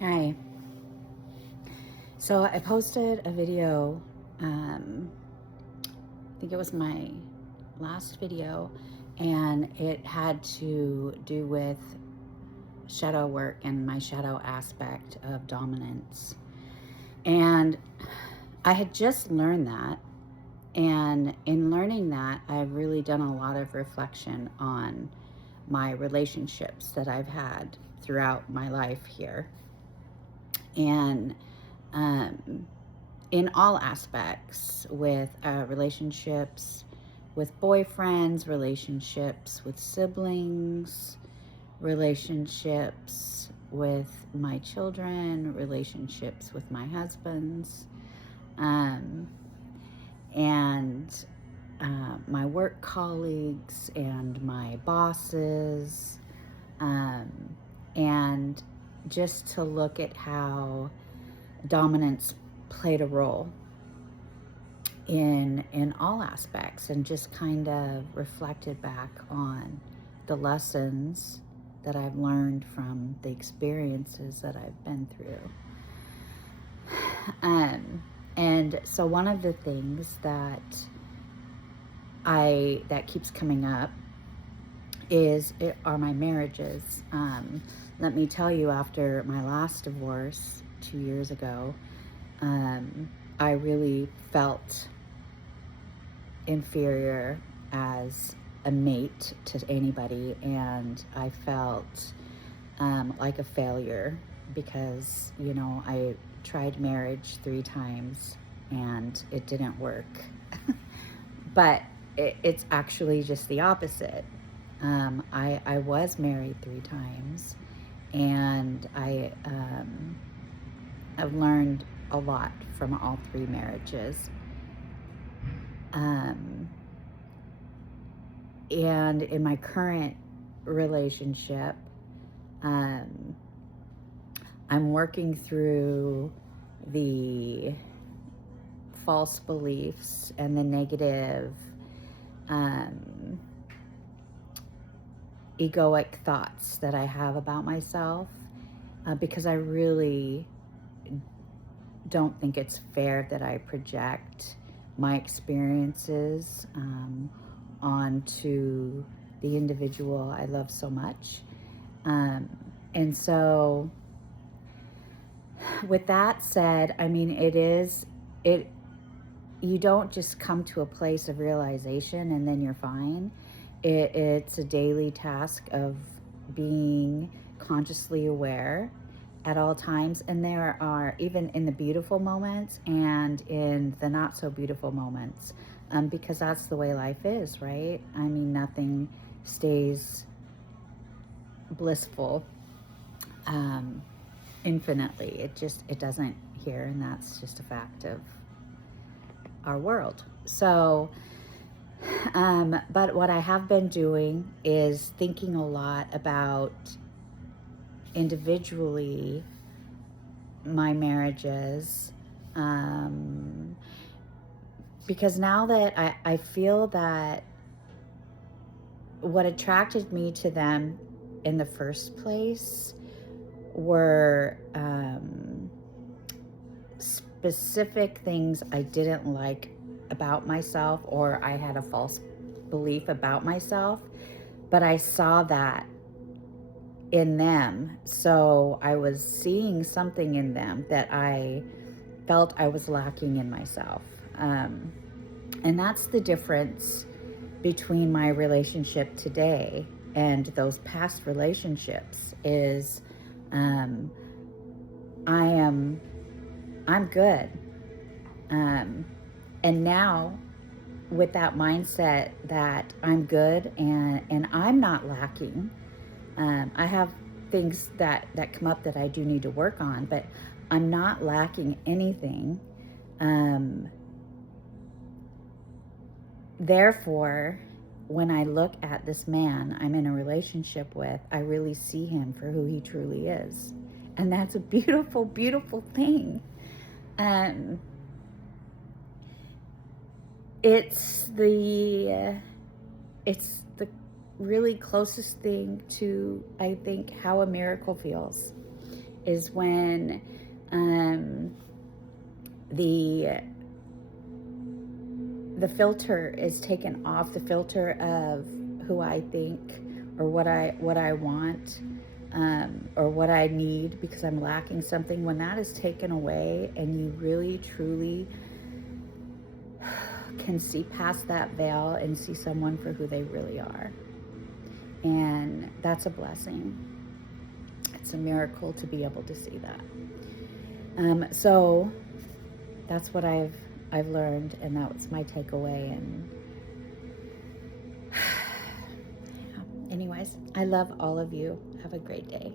Hi. So I posted a video, I think it was my last video, and it had to do with shadow work and my shadow aspect of dominance. And I had just learned that. And in learning that, I've really done a lot of reflection on my relationships that I've had throughout my life here. And um, in all aspects, with relationships with boyfriends, relationships with siblings, relationships with my children, relationships with my husbands, um, and my work colleagues and my bosses, um, and just to look at how dominance played a role in all aspects, and just kind of reflected back on the lessons that I've learned from the experiences that I've been through. And so one of the things that keeps coming up are my marriages. Let me tell you, after my last divorce 2 years ago, I really felt inferior as a mate to anybody, and I felt like a failure because, I tried marriage 3 times and it didn't work. But it's actually just the opposite. I was married 3 times, and I've learned a lot from all 3 marriages. Um, and in my current relationship, um, I'm working through the false beliefs and the negative um, egoic thoughts that I have about myself, because I really don't think it's fair that I project my experiences onto the individual I love so much. And so, with that said, I mean, you don't just come to a place of realization and then you're fine. It's a daily task of being consciously aware at all times. And there are, even in the beautiful moments and in the not so beautiful moments, because that's the way life is, right? I mean, nothing stays blissful infinitely. It doesn't here, and that's just a fact of our world. So, but what I have been doing is thinking a lot about individually my marriages, because now that I feel that what attracted me to them in the first place were specific things I didn't like about myself, or I had a false belief about myself, but I saw that in them. So I was seeing something in them that I felt I was lacking in myself. And that's the difference between my relationship today and those past relationships is um, I'm good. And now, with that mindset that I'm good and I'm not lacking, I have things that come up that I do need to work on, but I'm not lacking anything. Therefore, when I look at this man I'm in a relationship with, I really see him for who he truly is. And that's a beautiful, beautiful thing. Um, it's the really closest thing to, I think, how a miracle feels. is when the filter is taken off, the filter of who I think or what I want, or what I need because I'm lacking something. When that is taken away and you really truly can see past that veil and see someone for who they really are, and that's a blessing. It's a miracle to be able to see that. So that's what I've learned, and that was my takeaway. And anyways, I love all of you. Have a great day.